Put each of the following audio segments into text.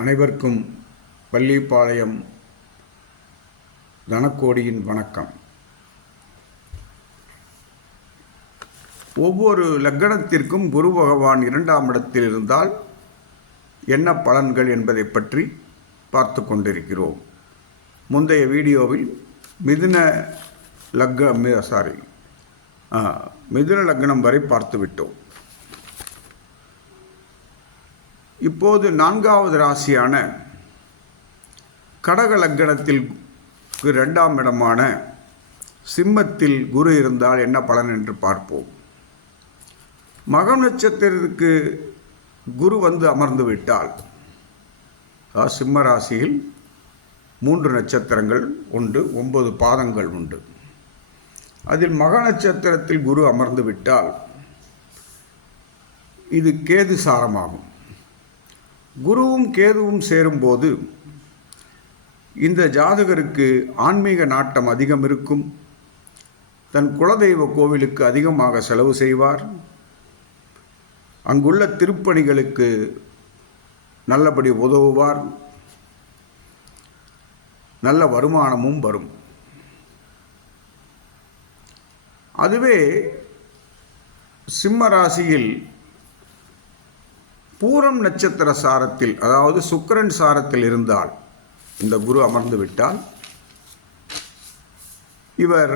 அனைவருக்கும் பள்ளிப்பாளையம் தனக்கோடியின் வணக்கம். ஒவ்வொரு லக்கணத்திற்கும் குரு பகவான் இரண்டாம் இடத்தில் இருந்தால் என்ன பலன்கள் என்பதை பற்றி பார்த்து கொண்டிருக்கிறோம். முந்தைய வீடியோவில் மிதுன லக்க சாரி மிதுன லக்னம் வரை பார்த்துவிட்டோம். இப்போது நான்காவது ராசியான கடக லக்கணத்தில் ரெண்டாம் இடமான சிம்மத்தில் குரு இருந்தால் என்ன பலன் என்று பார்ப்போம். மகம் நட்சத்திரத்திற்கு குரு வந்து அமர்ந்து விட்டால் சிம்ம ராசியில் மூன்று நட்சத்திரங்கள் உண்டு ஒன்பது பாதங்கள் உண்டு. அதில் மக நட்சத்திரத்தில் குரு அமர்ந்து விட்டால் இது கேது சாரமாகும். குருவும் கேதுவும் சேரும்போது இந்த ஜாதகருக்கு ஆன்மீக நாட்டம் அதிகம் இருக்கும். தன் குலதெய்வ கோவிலுக்கு அதிகமாக செலவு செய்வார். அங்குள்ள திருப்பணிகளுக்கு நல்லபடி உதவுவார். நல்ல வருமானமும் வரும். அதுவே சிம்ம ராசியில் பூரம் நட்சத்திர சாரத்தில் அதாவது சுக்கரன் சாரத்தில் இருந்தால் இந்த குரு அமர்ந்து விட்டால் இவர்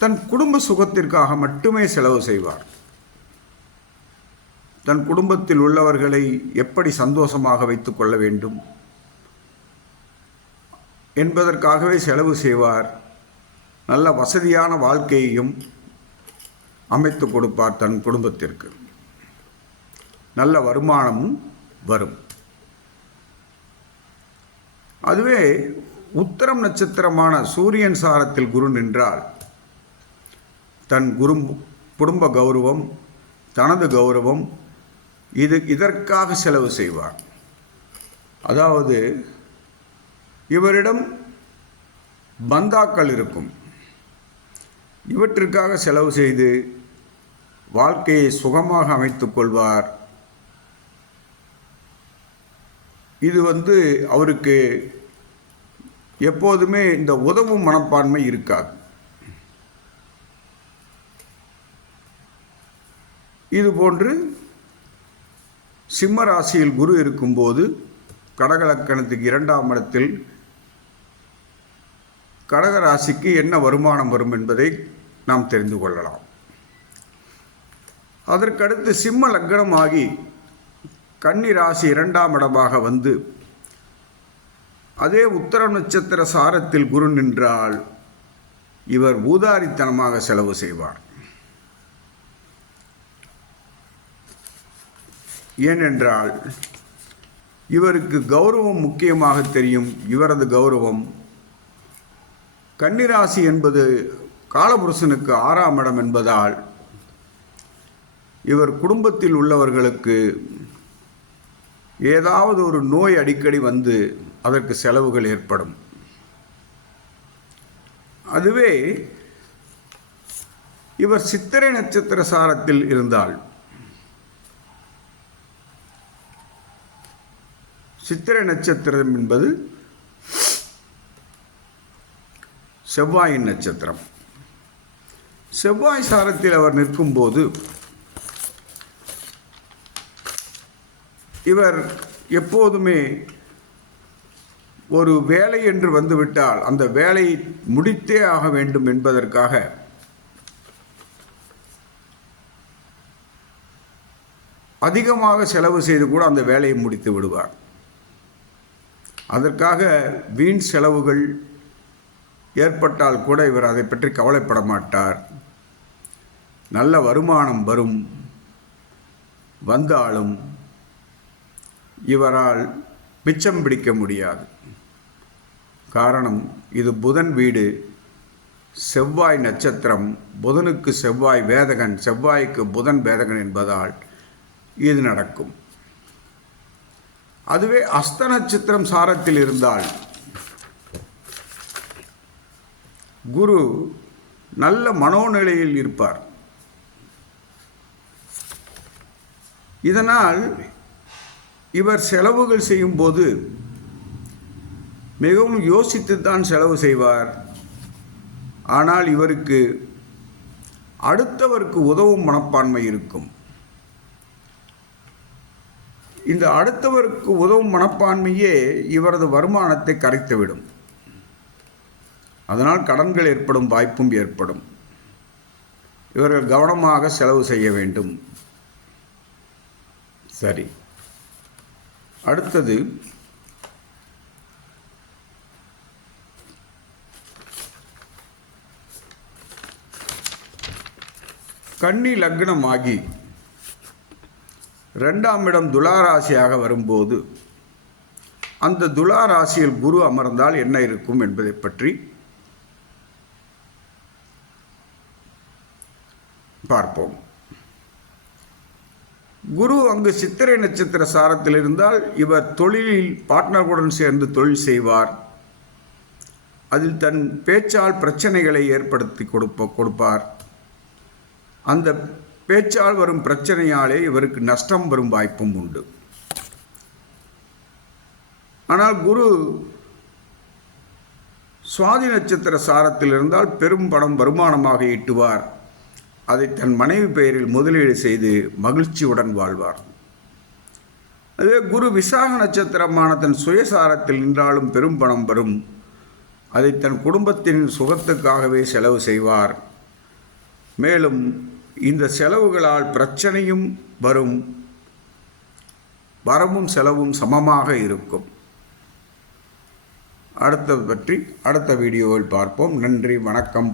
தன் குடும்ப சுகத்திற்காக மட்டுமே செலவு செய்வார். தன் குடும்பத்தில் உள்ளவர்களை எப்படி சந்தோஷமாக வைத்துக் கொள்ள வேண்டும் என்பதற்காகவே செலவு செய்வார். நல்ல வசதியான வாழ்க்கையையும் அமைத்து கொடுப்பார் தன் குடும்பத்திற்கு. நல்ல வருமானமும் வரும். அதுவே உத்தரம் நட்சத்திரமான சூரியன் சாரத்தில் குரு நின்றால் தன் குரு குடும்ப கௌரவம் தனது கௌரவம் இது இதற்காக செலவு செய்வார். அதாவது இவரிடம் பந்தாக்கள் இருக்கும். இவற்றிற்காக செலவு செய்து வாழ்க்கையை சுகமாக அமைத்துக் கொள்வார். இது வந்து அவருக்கு எப்போதுமே இந்த உதவும் மனப்பான்மை இருக்காது. இது போன்று சிம்ம ராசியில் குரு இருக்கும்போது கடகலக்கணத்துக்கு இரண்டாம் இடத்தில் கடக ராசிக்கு என்ன வருமானம் வரும் என்பதை நாம் தெரிந்து கொள்ளலாம். அதற்கடுத்து சிம்ம லக்னம் ஆகி கன்னி ராசி இரண்டாம் இடமாக வந்து அதே உத்தர நட்சத்திர சாரத்தில் குரு நின்றால் இவர் ஊதாரித்தனமாக செலவு செய்வார். ஏனென்றால் இவருக்கு கௌரவம் முக்கியமாக தெரியும். இவரது கௌரவம் கன்னிராசி என்பது காலபுருஷனுக்கு ஆறாம் இடம் என்பதால் இவர் குடும்பத்தில் உள்ளவர்களுக்கு ஏதாவது ஒரு நோய் அடிக்கடி வந்து அதற்கு செலவுகள் ஏற்படும். அதுவே இவர் சித்திரை நட்சத்திர சாரத்தில் இருந்தால் சித்திரை நட்சத்திரம் என்பது செவ்வாயின் நட்சத்திரம். செவ்வாய் சாரத்தில் அவர் நிற்கும்போது இவர் எப்போதுமே ஒரு வேலை என்று வந்துவிட்டால் அந்த வேலையை முடித்தே ஆக வேண்டும் என்பதற்காக அதிகமாக செலவு செய்து கூட அந்த வேலையை முடித்து விடுவார். அதற்காக வீண் செலவுகள் ஏற்பட்டால் கூட இவர் அதை பற்றி கவலைப்பட மாட்டார். நல்ல வருமானம் வரும். வந்தாலும் இவரால் மிச்சம் பிடிக்க முடியாது. காரணம் இது புதன் வீடு. செவ்வாய் நட்சத்திரம் புதனுக்கு செவ்வாய் வேதகன் செவ்வாய்க்கு புதன் வேதகன் என்பதால் இது நடக்கும். அதுவே அஸ்த நட்சத்திரம் சாரத்தில் இருந்தால் குரு நல்ல மனோநிலையில் இருப்பார். இதனால் இவர் செலவுகள் செய்யும்போது மிகவும் யோசித்து தான் செலவு செய்வார். ஆனால் இவருக்கு அடுத்தவருக்கு உதவும் மனப்பான்மை இருக்கும். இந்த அடுத்தவருக்கு உதவும் மனப்பான்மையே இவரது வருமானத்தை கரைத்துவிடும். அதனால் கடன்கள் ஏற்படும் வாய்ப்பும் ஏற்படும். இவர்கள் கவனமாக செலவு செய்ய வேண்டும். சரி. அடுத்தது கன்னி லக்னமாகி ரெண்டாம் இடம் துளாராசியாக வரும்போது அந்த துளாராசியில் குரு அமர்ந்தால் என்ன இருக்கும் என்பதை பற்றி பார்ப்போம். குரு அங்கு சித்திரை நட்சத்திர சாரத்தில் இருந்தால் இவர் தொழிலில் பார்ட்னர்களுடன் சேர்ந்து தொழில் செய்வார். அதில் தன் பேச்சால் பிரச்சனைகளை ஏற்படுத்தி கொடுப்ப கொடுப்பார். அந்த பேச்சால் வரும் பிரச்சனையாலே இவருக்கு நஷ்டம் வரும் வாய்ப்பும் உண்டு. ஆனால் குரு சுவாதி நட்சத்திர சாரத்தில் இருந்தால் பெரும் பணம் வருமானமாக ஈட்டுவார். அதை தன் மனைவி பெயரில் முதலீடு செய்து மகிழ்ச்சியுடன் வாழ்வார். அதே குரு விசாக நட்சத்திரமான தன் சுயசாரத்தில் நின்றாலும் பெரும் பணம் வரும் அதை தன் குடும்பத்தின் சுகத்துக்காகவே செலவு செய்வார். மேலும் இந்த செலவுகளால் பிரச்சனையும் வரும். வரவும் செலவும் சமமாக இருக்கும். அடுத்தது பற்றி அடுத்த வீடியோவில் பார்ப்போம். நன்றி வணக்கம்